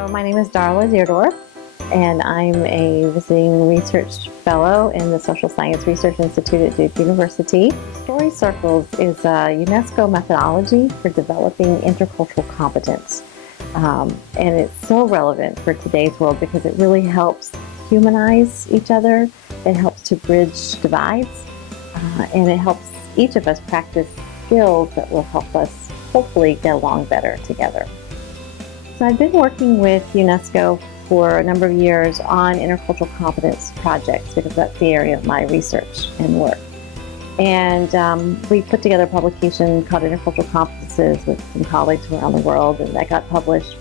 So my name is Darla Deardorff, and I'm a visiting research fellow in the Social Science Research Institute at Duke University. Story Circles is a UNESCO methodology for developing intercultural competence. And it's so relevant for today's world because it really helps humanize each other, it helps to bridge divides, and it helps each of us practice skills that will help us hopefully get along better together. So I've been working with UNESCO for a number of years on intercultural competence projects because that's the area of my research and work. And we put together a publication called Intercultural Competences with some colleagues around the world, and that got published.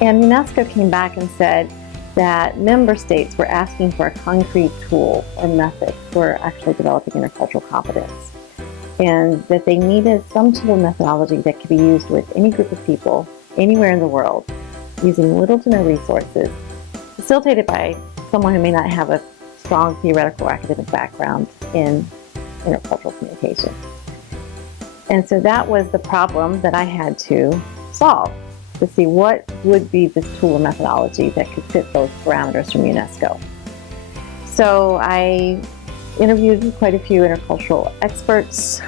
And UNESCO came back and said that member states were asking for a concrete tool or method for actually developing intercultural competence, and that they needed some tool methodology that could be used with any group of people anywhere in the world, using little to no resources, facilitated by someone who may not have a strong theoretical or academic background in intercultural communication. And so that was the problem that I had to solve, to see what would be this tool or methodology that could fit those parameters from UNESCO. So I interviewed quite a few intercultural experts,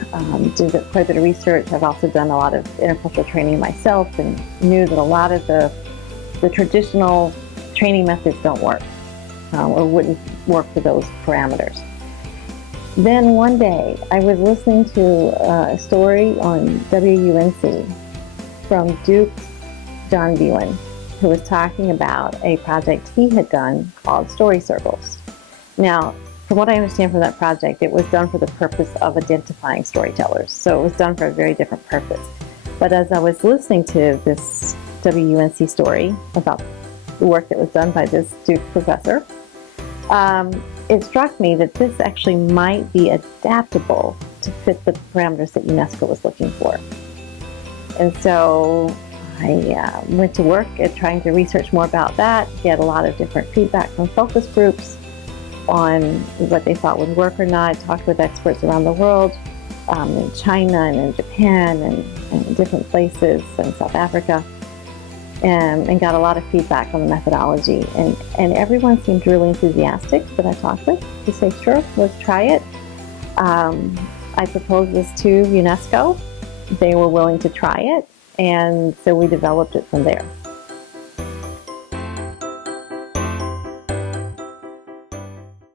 did quite a bit of research. I've also done a lot of intercultural training myself and knew that a lot of the traditional training methods don't work or wouldn't work for those parameters. Then one day I was listening to a story on WUNC from Duke's John Bewan, who was talking about a project he had done called Story Circles. Now, from what I understand from that project, it was done for the purpose of identifying storytellers. So it was done for a very different purpose. But as I was listening to this WUNC story about the work that was done by this Duke professor, it struck me that this actually might be adaptable to fit the parameters that UNESCO was looking for. And so I went to work at trying to research more about that, get a lot of different feedback from focus groups on what they thought would work or not, talked with experts around the world, in China and in Japan and different places in South Africa, and got a lot of feedback on the methodology. And everyone seemed really enthusiastic that I talked with to say, sure, let's try it. I proposed this to UNESCO. They were willing to try it, and so we developed it from there.